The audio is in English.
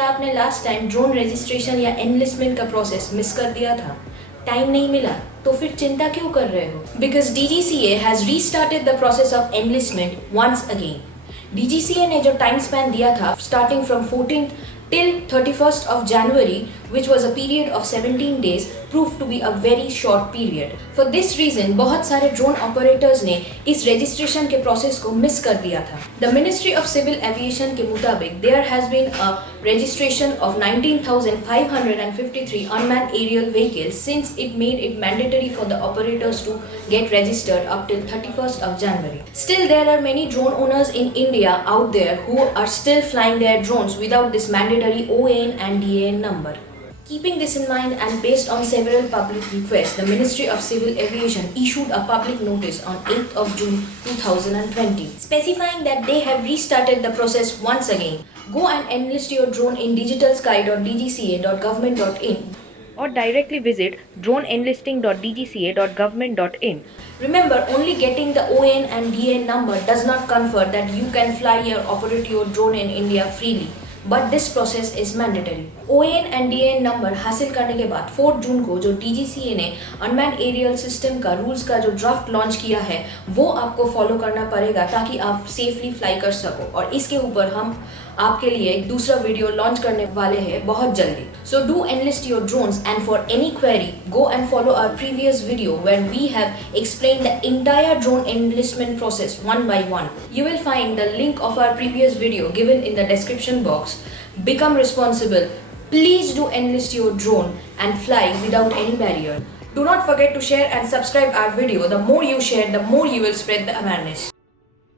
क्या आपने last time drone registration या एनलिस्टमेंट का प्रोसेस मिस कर दिया था? टाइम नहीं मिला तो फिर चिंता क्यों कर रहे हो? Because DGCA has restarted the process of enlistment once again. DGCA ने जो टाइम स्पैन दिया था starting from 14th till 31st of January, which was a period of 17 days, proved to be a very short period. For this reason, बहुत सारे drone operators ने इस registration के process को मिस कर दिया था। The Ministry of Civil Aviation के मुताबिक there has been a registration of 19,553 unmanned aerial vehicles since it made it mandatory for the operators to get registered up till 31st of January. Still, there are many drone owners in India out there who are still flying their drones without this mandatory OAN and DAN number. Keeping this in mind and based on several public requests, the Ministry of Civil Aviation issued a public notice on 8th of June 2020, specifying that they have restarted the process once again. Go and enlist your drone in digitalsky.dgca.government.in or directly visit droneenlisting.dgca.government.in. Remember, only getting the OAN and DAN number does not confer that you can fly or operate your drone in India freely. But this process is mandatory. OAN and DAN number हासिल करने के बाद 4 जून को जो DGCA ने unmanned aerial system का rules का जो ड्राफ्ट लॉन्च किया है वो आपको फॉलो करना पड़ेगा ताकि आप सेफली फ्लाई कर सको। और इसके ऊपर हम आपके लिए एक दूसरा वीडियो लॉन्च करने वाले हैं बहुत जल्दी। So do enlist your drones and for any query go and follow our previous video where we have explained the entire drone enlistment process one by one. You will find the link of our previous video given in the description box. Become responsible. Please do enlist your drone and fly without any barrier. Do not forget to share and subscribe our video. The more you share, the more you will spread the awareness.